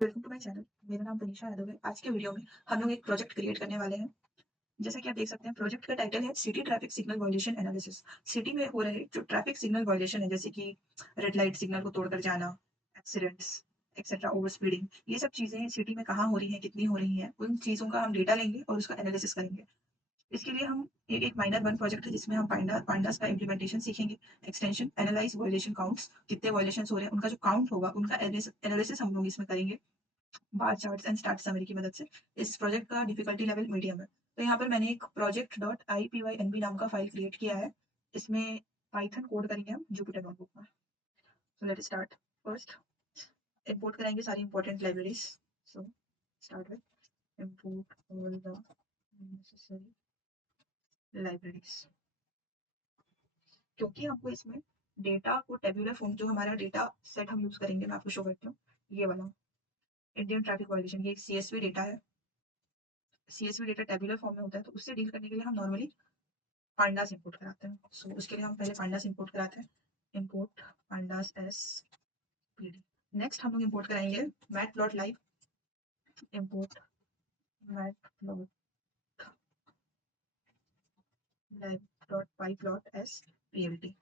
Welcome to my channel. मेरा नाम तनीषा यादव है। आज के वीडियो में हम लोग एक प्रोजेक्ट क्रिएट करने वाले हैं। जैसा कि आप देख सकते हैं, प्रोजेक्ट का टाइटल है city traffic signal violation analysis. City में हो रहे जो ट्रैफिक सिग्नल वायलेशन है, जैसे कि रेड लाइट सिग्नल को तोड़कर जाना, एक्सीडेंट्स, एक्सेट्रा, ओवर स्पीडिंग, ये सब चीजें सिटी में कहाँ हो रही हैं, कितनी हो रही हैं, उन चीजों का हम डेटा लेंगे और उसका एनालिसिस करेंगे। इसके लिए हम एक माइनर वन प्रोजेक्ट है जिसमें हम पांडास का इम्प्लीमेंटेशन सीखेंगे। एक्सटेंशन एनालाइज वायलेशन काउंट्स, कितने वायलेशन हो रहे हैं, उनका जो काउंट होगा, उनका एनालिसिस हम लोग इसमें करेंगे बार चार्ट्स एंड स्टार्ट समरी की मदद से। इस प्रोजेक्ट का डिफिकल्टी लेवल मीडियम है। तो यहाँ पर मैंने एक project dot I P Y N B नाम का फाइल क्रिएट किया है। इसमें पाइथन कोड करेंगे हम जुपिटर नोटबुक में। So let start. First import कराएंगे सारी important libraries. So start with import all the necessary libraries. क्योंकि हमको इसमें डेटा को टेबुलर फॉर्म, जो हमारा डेटा सेट हम यूज करेंगे, मैं आपको शो करती हूँ। ये वाला इंडियन ट्रैफिक वायलेशन, ये एक सीएसवी डेटा है। सीएसवी डेटा टेबुलर फॉर्म में होता है, तो उससे डील करने के लिए हम नॉर्मली पांडास इंपोर्ट कराते हैं। सो उसके लिए हम पहले पांडास इंपोर्ट कराते हैं। Import pandas as PD. Next हम लोग इंपोर्ट कराएंगे matplotlib. Import matplotlib dot pyplot as PLT.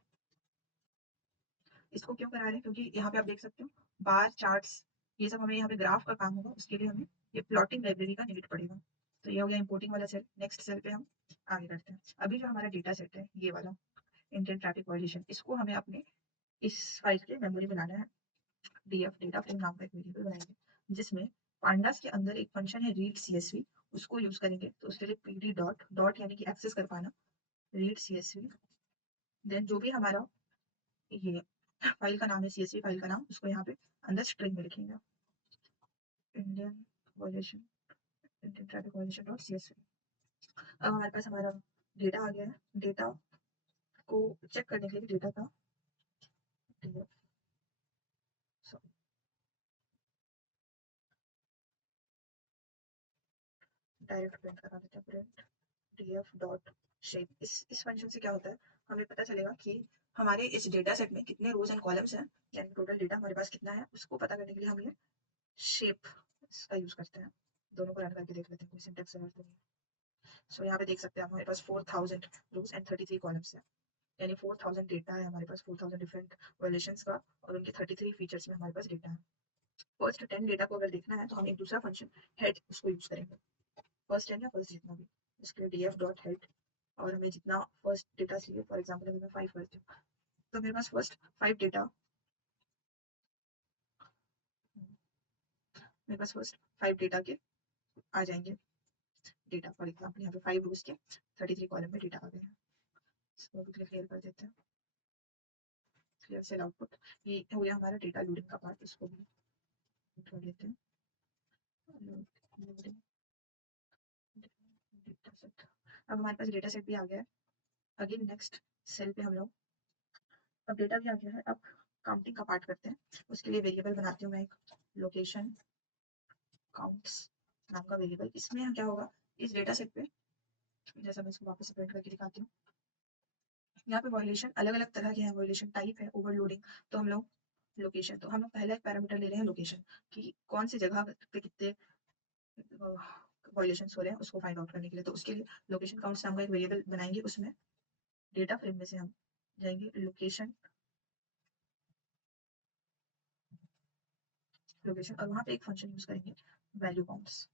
इसको क्यों करा रहे हैं? क्योंकि यहाँ पे आप देख सकते हो बार चार्ट्स, ये सब हमें यहाँ पे ग्राफ का काम होगा, उसके लिए हमें ये प्लॉटिंग लाइब्रेरी का नीड पड़ेगा। तो ये हो गया इंपोर्टिंग वाला सेल। नेक्स्ट सेल पे हम आगे करते हैं। अभी जो हमारा डेटा सेट है ये वाला इंडियन ट्रैफिक वायलेशन, इसको हमें अपने इस फाइल के मेमोरी में लाना है। डीएफ डेटा फ्रेम नाम का एक वेरिएबल बनाएंगे जिसमें पांडास के अंदर एक फंक्शन है रीड सीएसवी, उसको यूज करेंगे। तो उसके लिए पीडी डॉट डॉट यानी कि एक्सेस कर पाना, रीड सीएसवी। देन जो भी हमारा ये फाइल का नाम है, सीएसवी फाइल का नाम, उसको यहाँ पे अंदर स्ट्रिंग में लिखेंगे, Indian violation, Indian traffic violation dot CSV. अब हमारे पास हमारा डेटा आ गया है। डेटा को चेक करने के लिए डेटा का डायरेक्ट प्रिंट करा देते हैं। Print df dot shape. इस फंक्शन से क्या होता है, हमें पता चलेगा कि हमारे इस डेटा सेट में कितने रोज एंड कॉलम्स हैं, यानी टोटल डेटा हमारे पास कितना है, उसको पता करने के लिए हम ये शेप का यूज करते हैं। दोनों को रन करके देख लेते हैं, कोई सिंटैक्स एरर तो नहीं। सो यहाँ पे देख सकते हैं हमारे पास 4000 रोज एंड 33 कॉलम्स है, यानी 4000 डेटा है हमारे पास, 4000 डिफरेंट वायलेशंस का, और उनके 33 फीचर्स में हमारे पास डेटा है। फर्स्ट 10 डेटा को अगर देखना है तो हम एक दूसरा फंक्शन हेड उसको यूज करेंगे। फर्स्ट 10 या फर्स्ट जितना भी, उसके लिए df डॉट हेड, और हमें जितना फर्स्ट डेटा चाहिए, फॉर एग्जाम्पल अगर मैं 5 करती हूँ तो मेरे पास फर्स्ट 5 डेटा, मेरे पास फर्स्ट 5 डेटा के आ जाएंगे। डेटा फॉर एग्जाम्पल यहाँ पे 5 रोज के 33 कॉलम में डेटा आ गए हैं। इसको भी क्लियर कर देते हैं। क्लियर सेल आउटपुट, ये हो गया हमारा डेटा लोडिंग का पार्ट, इसको भी कर लेते हैं। Loading data set. अब हमारे पास डेटा सेट भी आ गया है। अगेन नेक्स्ट सेल पे हम लोग, अब डेटा भी आ गया है, अब काउंटिंग का पार्ट करते हैं। उसके लिए वेरिएबल बनाती हूँ मैं एक, लोकेशन काउंट्स नाम का वेरिएबल। इसमें क्या होगा, इस डेटा सेट पे, जैसा मैं इसको वापस प्रिंट करके दिखाती हूँ, यहाँ पे वॉल्यूशन अलग अलग तरह के हैं। वॉल्यूशन टाइप है ओवरलोडिंग, तो हम लोग लोकेशन, तो हम लोग पहला एक पैरामीटर ले रहे हैं लोकेशन, कि कौन सी जगह पे कितने वॉल्यूशन हो रहे हैं, उसको फाइंड आउट करने के लिए। तो उसके लिए लोकेशन काउंट्स नाम का एक वेरिएबल बनाएंगे। उसमें डेटा फ्रेम में से हम जाएंगे लोकेशन, लोकेशन, और वहाँ पे एक फंक्शन यूज करेंगे value counts,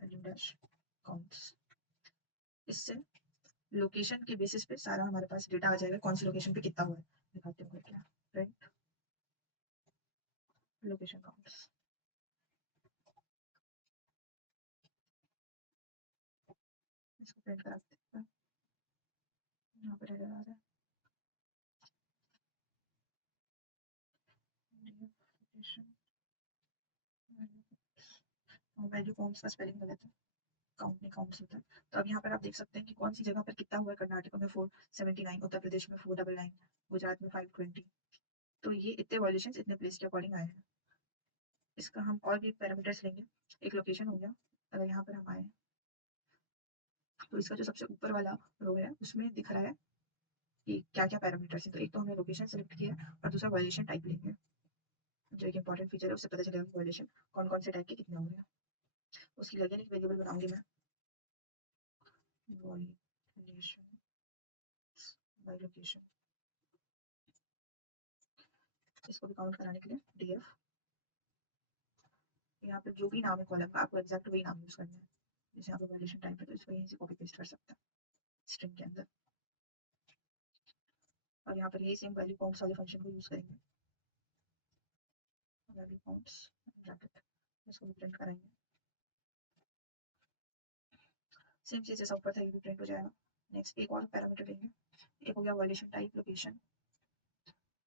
value dash counts. इससे लोकेशन के बेसिस पे सारा हमारे पास डेटा आ जाएगा, कौन सी लोकेशन पे कितना हुआ है। दिखाते हैं क्या, राइट, लोकेशन काउंट्स। इसको प्रिंट करा देते हैं, यहाँ पर एरर आ रहा है। वैल्यू काउंट्स का स्पेलिंग गलत है, काउंट नहीं काउंट्स होता है। तो अब यहाँ पर आप देख सकते हैं कि कौन सी जगह पर कितना हुआ है। कर्नाटक में 479, उत्तर प्रदेश में 499, गुजरात में 520। तो ये इतने वॉल्यूशन इतने प्लेस के अकॉर्डिंग आए हैं। इसका हम और भी पैरामीटर्स लेंगे। एक लोकेशन हो गया। अगर यहाँ पर हम आए तो इसका जो सबसे ऊपर वाला रो है उसमें दिख रहा है कि क्या क्या पैरामीटर्स है। तो एक तो हमने लोकेशन सेलेक्ट किया और दूसरा वॉल्यूशन टाइप लेंगे। जो एक इंपॉर्टेंट फीचर है उससे पता चलेगा वायलेशन कौन कौन से टाइप के कितने हो रहे हैं। उसके लिए एक वेरिएबल बनाऊंगी मैं, वायलेशन बाय लोकेशन। इसको भी काउंट कराने के लिए df, यहाँ पे जो भी नाम है कॉलम का आपको एग्जैक्ट वही नाम यूज करना है। जैसे यहाँ पे वायलेशन टाइप है तो इसको यहीं से कॉपी पेस्ट कर सकते हैं स्ट्रिंग के अंदर, और यहाँ पर यही सेम वैल्यू काउंट्स वाले फंक्शन को यूज करेंगे, वैल्यू काउंट्स ब्रैकेट, इसको भी प्रिंट कराएंगे। सेम चीज जैसा ऊपर था ये भी प्रिंट हो जाएगा। नेक्स्ट एक और पैरामीटर देंगे, एक हो गया वायलेशन टाइप लोकेशन।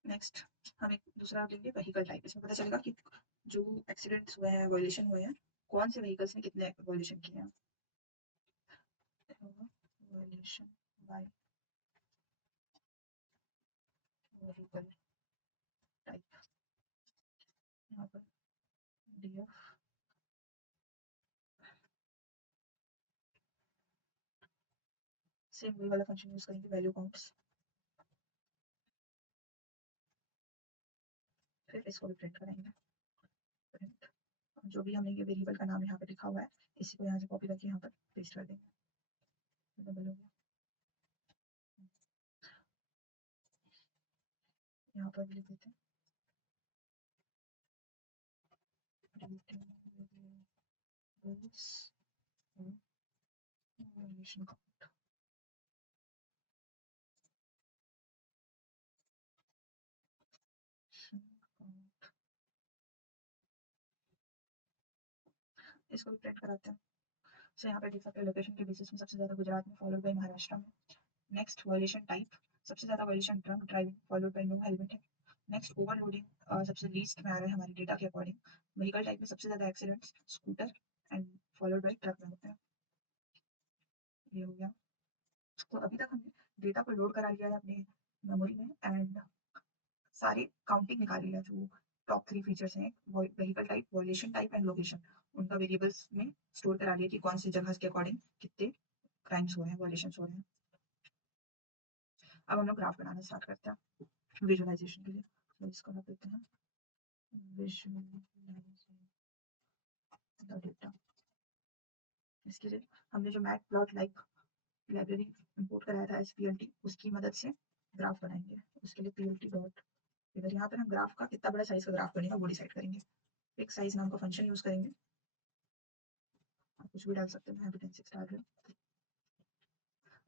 नेक्स्ट हम एक दूसरा देंगे व्हीकल टाइप, इसमें पता चलेगा कि जो एक्सीडेंट्स हुए हैं वायलेशन हुए हैं कौन से व्हीकल्स ने कितने वायलेशन किए हैं। वायलेशन बाय व्हीकल टाइप, यहाँ पर df सेम वही वाला फंक्शन यूज करेंगे वैल्यू काउंट्स, फिर इसको भी प्रिंट करेंगे। प्रिंट जो भी हमने ये वेरिएबल का नाम यहाँ पे लिखा हुआ है इसी को यहाँ से कॉपी करके यहाँ पर पेस्ट कर देंगे, डबल हो गया। यहाँ पर भी लिख देते हैं वायलेशन काउंट। इसको भी प्रिंट कराते हैं। सो यहाँ पे देख सकते हैं लोकेशन के बेसिस में सबसे ज़्यादा गुजरात में, फॉलोड बाय महाराष्ट्र में। नेक्स्ट वायलेशन टाइप, सबसे ज़्यादा violation drunk driving, followed by no helmet है। नेक्स्ट ओवरलोडिंग सबसे लीस्ट में आ रहा है हमारे डेटा के अकॉर्डिंग। व्हीकल टाइप में सबसे ज़्यादा accidents scooter and followed by truck में होते हैं। ये हो गया। तो अभी तक हमने डेटा को लोड करा लिया है अपने मेमोरी में एंड सारे काउंटिंग निकाल लिया, जो टॉप 3 फीचर्स हैं vehicle type, violation type and location, उनका वेरिएबल्स में स्टोर करा लिया कि कौन सी जगह के अकॉर्डिंग कितने क्राइम्स हो रहे हैं, वायलेशन हो रहे हैं। अब हम लोग ग्राफ बनाना स्टार्ट करते हैं विजुअलाइजेशन के लिए। तो इसको रख देते हैं विजुअलाइजेशन द डेटा। इसके लिए हमने जो matplotlib library import कराया था SPLT, उसकी मदद से ग्राफ बनाएंगे। उसके लिए PLT डॉट फिगर, यहाँ पर हम ग्राफ का कितना बड़ा साइज का ग्राफ बनेगा वो डिसाइड करेंगे। एक साइज नाम का फंक्शन यूज करेंगे, आप कुछ भी डाल सकते हैं, मैं यहाँ पे 10 6 डाल रही हूँ।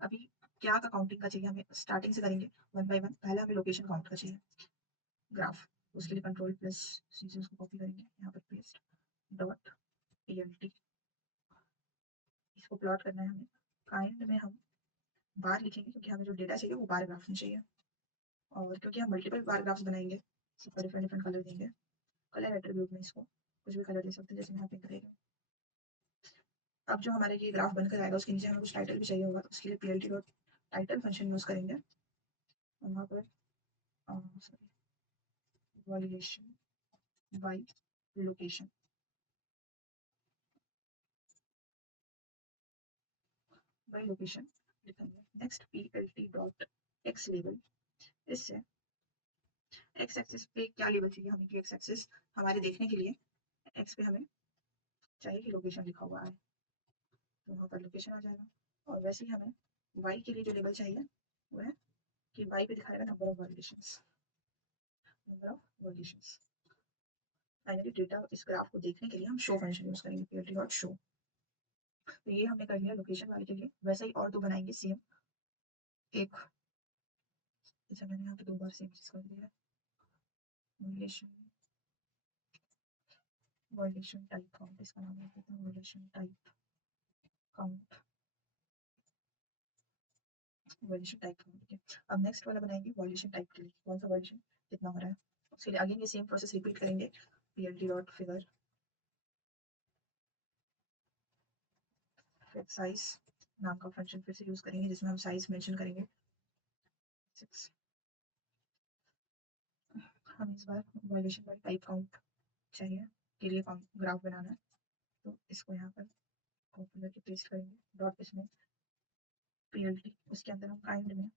अभी क्या का काउंटिंग का चाहिए हमें, स्टार्टिंग से करेंगे वन बाय वन। पहले हमें लोकेशन काउंट का चाहिए ग्राफ, उसके लिए कंट्रोल प्लस सी से उसको कॉपी करेंगे, यहाँ पर पेस्ट डॉट PLT, इसको प्लॉट करना है हमें। काइंड में हम बार लिखेंगे क्योंकि हमें जो डेटा चाहिए वो बार ग्राफ में चाहिए, और क्योंकि हम मल्टीपल बार ग्राफ्स बनाएंगे सबका डिफरेंट डिफरेंट कलर देंगे। कलर एट्रीब्यूट में इसको कुछ भी कलर दे सकते हैं, जैसे यहाँ पिंक देंगे। अब जो हमारे ये ग्राफ बनकर आएगा उसके नीचे हमें कुछ टाइटल भी चाहिए होगा, तो उसके लिए PLT dot title function use करेंगे। वहाँ पर sorry violation by location, by location लिखेंगे। Next PLT dot X label, इससे एक्स एक्सिस पे क्या लेबल चाहिए हमें कि एक्स एक्सिस हमारे देखने के लिए एक्स पे हमें चाहिए कि लोकेशन लिखा हुआ है, तो वहाँ पर लोकेशन आ जाएगा। और वैसे ही हमें वाई के लिए जो लेबल चाहिए वो है कि वाई पे दिखाएगा number of violations, number of violations. Finally data इस ग्राफ को देखने के लिए हम शो फंक्शन यूज करेंगे, PLT डॉट शो। तो ये हमने कर लिया लोकेशन वाले के लिए। वैसे ही और दो बनाएंगे सेम, एक जैसे मैंने यहाँ पे 2 बार सेम चीज कर दिया है, वायलेशन वायलेशन टाइप काउंट, इसका नाम रख देता हूँ violation type count, violation type count. ठीक है, अब नेक्स्ट वाला बनाएंगे वायलेशन टाइप के लिए, कौन सा वायलेशन कितना हो रहा है। उसके लिए अगेन ये सेम प्रोसेस रिपीट करेंगे, PLT डॉट फिगर फिर साइज नाम का फंक्शन फिर से यूज करेंगे जिसमें हम साइज मेंशन करेंगे 6। हम इस बार वायलेशन बाय टाइप काउंट चाहिए के लिए ग्राफ बनाना है, तो इसको यहाँ पर कॉपी करके पेस्ट करेंगे डॉट इसमें PLT, उसके अंदर हम काइंड में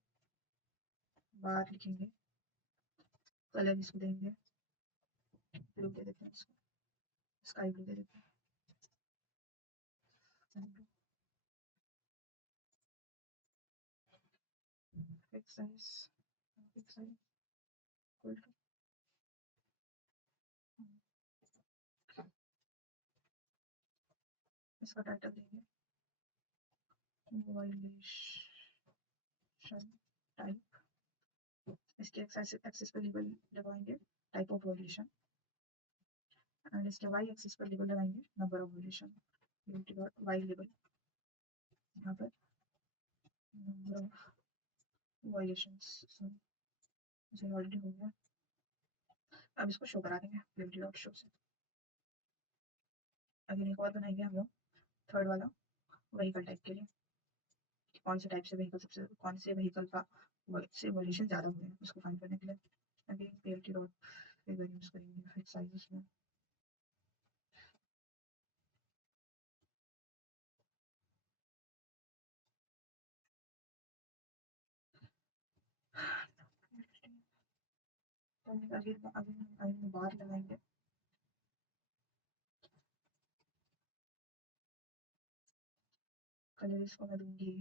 बार लिखेंगे, कलर इसको देंगे ब्लू दे देते हैं इसको, स्काई ब्लू दे देते हैं, फिक्स साइज, फिक्स साइज, इसका टाइटल देंगे वायलेशन टाइप, इसके एक्सिस पे लेबल लगाएंगे टाइप ऑफ वायलेशन, एंड इसके वाई एक्सिस पर लेबल लगाएंगे number of violation, Y label यहाँ पर नंबर ऑफ वायलेशंस, मुझे ऑलरेडी हो गया। अब इसको शो करा देंगे ब्यूटी डॉट शो से। अगेन एक और बनाएंगे हम लोग थर्ड वाला व्हीकल टाइप के लिए, कौन से टाइप से व्हीकल सबसे, कौन से व्हीकल का से वॉल्यूशन ज़्यादा हुए हैं उसको फाइंड करने के लिए again PLT dot figure use करेंगे फिक्स साइजेस में। आगे बार लगाएंगे, कलर इसको मैं दूंगी,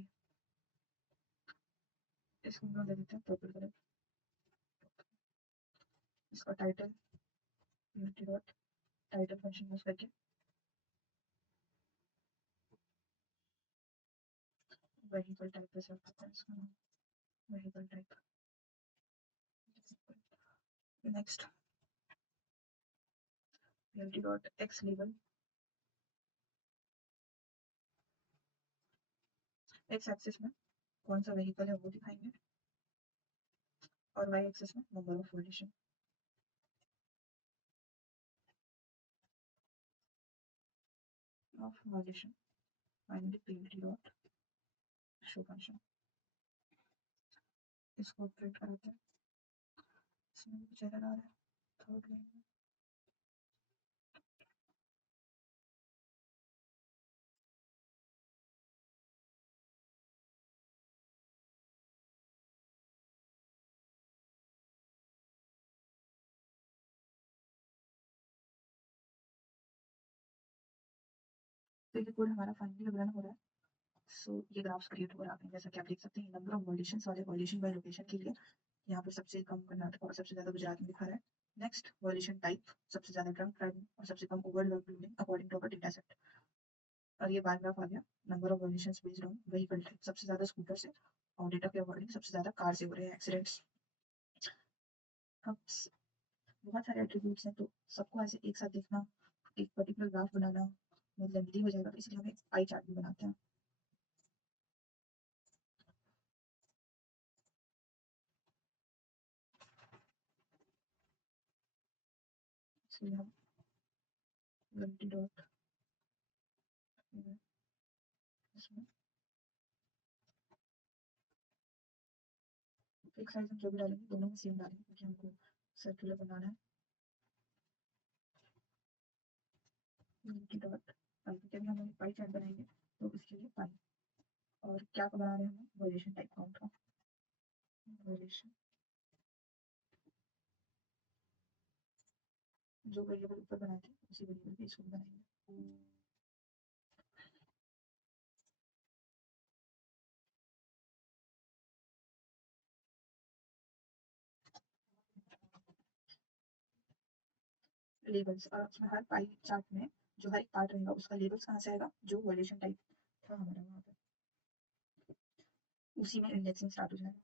इसको हम लोग दे देते हैं पर्पल कलर। इसका title PLT dot title function use करके व्हीकल टाइप पे सेट करते हैं इसका नाम vehicle type. Next PLT dot X label, x axis में कौन सा व्हीकल है वो दिखाएंगे और वाई एक्सिस में number of violation finally PLT dot show function. इसको ऑपरेट कराते हैं, इसमें कुछ एरर आ रहा है थर्ड लाइन में। तो ये कोड हमारा फाइनली रन हो रहा है। सो ये ग्राफ्स क्रिएट हो रहा है जैसा कि आप देख सकते हैं नंबर ऑफ वॉल्यूशंस वाले वॉल्यूशन बाय लोकेशन के लिए यहाँ पर सबसे कम कर्नाटक और सबसे ज़्यादा गुजरात में दिखा रहा है। नेक्स्ट वॉल्यूशन टाइप सबसे ज़्यादा ट्रंक ड्राइविंग और सबसे कम overload loading according to our data set. और ये बार ग्राफ आ गया number of violations based on vehicle type, सबसे ज़्यादा स्कूटर से और डेटा के अकॉर्डिंग सबसे ज़्यादा कार से हो रहे हैं एक्सीडेंट्स। अब बहुत सारे एट्रीब्यूट्स हैं तो सबको ऐसे एक साथ देखना, एक पर्टिकुलर ग्राफ बनाना मतलब लेंथी हो जाएगा, इसलिए हम एक पाई चार्ट भी बनाते हैं। इसलिए हम लेंथी डॉट इसमें एक साइज हम जो भी डालेंगे दोनों में सेम डालेंगे क्योंकि हमको सर्कुलर बनाना है। लेंथी डॉट पाई, क्योंकि अभी हम लोग पाई चार्ट बनाएंगे तो इसके लिए पाई, और क्या बना रहे हैं हम वॉल्यूशन टाइप काउंट का वॉल्यूशन, जो वेरिएबल ऊपर बनाए थे उसी वेरिएबल पे इसको बनाएंगे। लेबल्स, और उसमें हर पाई चार्ट में जो हर एक पार्ट रहेगा उसका लेबल्स कहाँ से आएगा, जो वॉल्यूशन टाइप था हमारा वहाँ पर उसी में इंडेक्सिंग स्टार्ट हो जाएगा।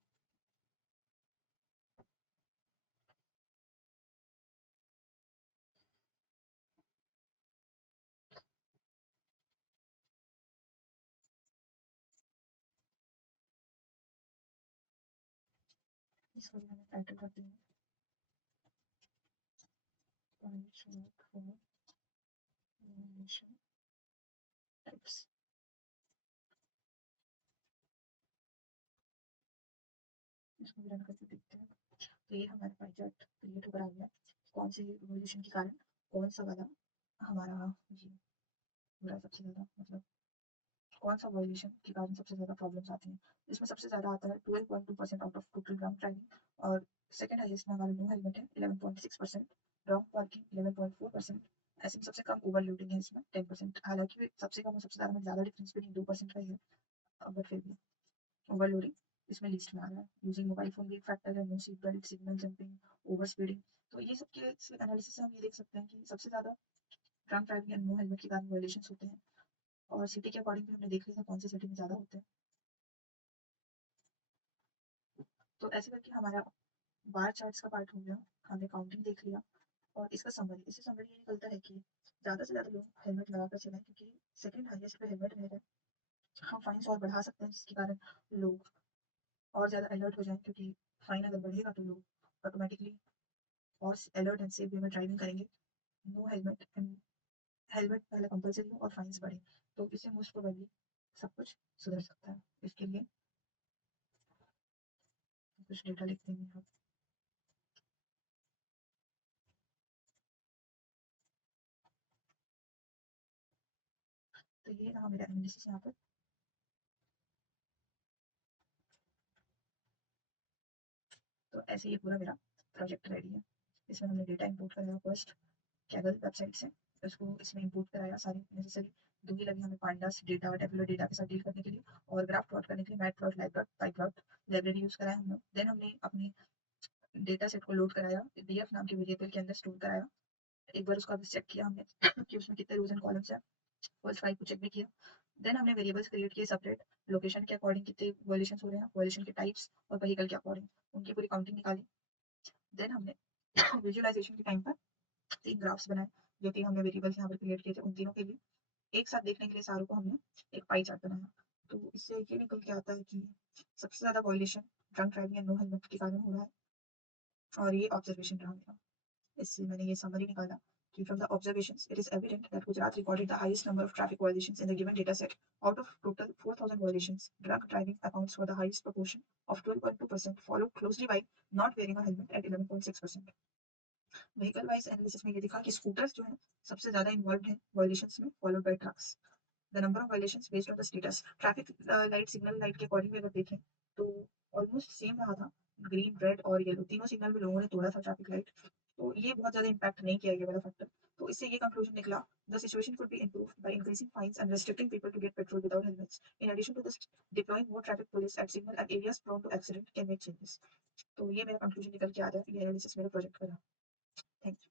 इसको भी हमें टाइटल कर देंगे टाइप्स। इसको भी रन करके देखते हैं। तो ये हमारा पाई चार्ट क्रिएट होकर आ गया, कौन से वॉल्यूशन के कारण कौन सा वाला हमारा ये पूरा सबसे ज़्यादा मतलब कौन सा वॉल्यूशन के कारण सबसे ज़्यादा प्रॉब्लम्स आती हैं। इसमें सबसे ज़्यादा आता है 12.2% out of total ground driving, और सेकंड हाईएस्ट में हमारा नो हेलमेट है 11.6%, रॉन्ग पार्किंग 11.4%, ऐसे में सबसे कम ओवरलोडिंग है इसमें 10%। हालांकि सबसे कम और सबसे ज़्यादा में ज़्यादा डिफरेंस भी नहीं, 2% का ही है, बट फिर भी ओवरलोडिंग इसमें लिस्ट में आ रहा है। यूजिंग मोबाइल फोन भी एक फैक्टर है, no seat belt, signal jumping, over speeding. तो ये सब के एनालिसिस से हम ये देख सकते हैं कि सबसे ज़्यादा drunk driving and no helmet के कारण वायलेशंस होते हैं। और सिटी के अकॉर्डिंग भी हमने देख लिया था कौन सी सिटी में ज़्यादा होते हैं। तो ऐसे करके हमारा बार चार्ट्स का पार्ट हो गया, हमने काउंटिंग देख लिया। और इसका समरी, इससे समरी ये निकलता है कि ज़्यादा से ज़्यादा लोग हेलमेट लगाकर चलाएं, क्योंकि सेकंड हाईएस्ट पे हेलमेट रह रहा है। हम फाइन्स और बढ़ा सकते हैं जिसके कारण लोग और ज़्यादा अलर्ट हो जाएं, क्योंकि फाइन अगर बढ़ेगा तो लोग ऑटोमेटिकली और अलर्ट एंड सेफ वे में ड्राइविंग करेंगे। नो हेलमेट एंड हेलमेट पहले कंपलसरी हो और फाइन्स बढ़े, तो इससे मोस्ट प्रोबेबली सब कुछ सुधर सकता है। इसके लिए कुछ डेटा लिखते हैं हम। तो ये रहा मेरा एनालिसिस यहाँ पर। तो ऐसे ये पूरा मेरा प्रोजेक्ट रेडी है। इसमें हमने डेटा इंपोर्ट कराया फर्स्ट कैगल वेबसाइट से, उसको इसमें इंपोर्ट कराया सारी नेसेसरी। दूरी लगी हमें पांडास डेटा टेबुलर डेटा के साथ डील करने के लिए, और ग्राफ प्लॉट करने के लिए मैट प्लॉट, लाइव प्लॉट, पाई प्लॉट लाइब्रेरी यूज कराया हम लोग। देन हमने अपने डेटा सेट को लोड कराया, डीएफ नाम के वेरिएबल के अंदर स्टोर कराया। एक बार उसका चेक किया हमने कि उसमें कितने रोज एंड कॉलम्स है, फर्स्ट फाइव को चेक भी किया। देन हमने वेरिएबल्स क्रिएट किए सेपरेट, लोकेशन के अकॉर्डिंग कितने वॉल्यूशंस हो रहे हैं, वॉल्यूशन के टाइप्स और व्हीकल के अकॉर्डिंग उनकी पूरी काउंटिंग निकाली। देन हमने विजुअलाइजेशन के टाइम पर 3 ग्राफ्स बनाए, जो 3 हमने वेरिएबल्स यहाँ पर क्रिएट किए थे, उन तीनों के लिए एक साथ देखने के लिए सारों को हमने एक पाई चार्ट बनाया। तो इससे ये निकल के आता है कि सबसे ज़्यादा वॉल्यूशन drunk driving and no helmet के कारण हो रहा है, और ये ऑब्जर्वेशन रहा मेरा। इससे मैंने ये समरी निकाला कि from the observations it is evident that Gujarat recorded the highest number of traffic violations in the given data set. Out of total 4,000 violations, drunk driving accounts for the highest proportion of 12.2%, followed closely by not wearing a helmet at 11.6%. Vehicle wise analysis में ये दिखा कि scooters जो है सबसे ज्यादा involve है violations में, followed by trucks. The number of violations based on the status, traffic light signal light के अकॉर्डिंग अगर देखें तो ऑलमोस्ट सेम रहा था। ग्रीन रेड और येलो तीनों सिग्नल में लोगों ने तोड़ा था ट्रैफिक लाइट, तो ये बहुत ज्यादा इम्पैक्ट नहीं किया ये वाला फैक्टर। तो इससे ये कंक्लूजन निकला, the situation could be improved by increasing fines and restricting people to get petrol without helmets. In addition to this, deploying more traffic police at signal and areas prone to accident can make changes. तो ये मेरा conclusion निकल के आ रहा है ये analysis मेरे project का। Thank you.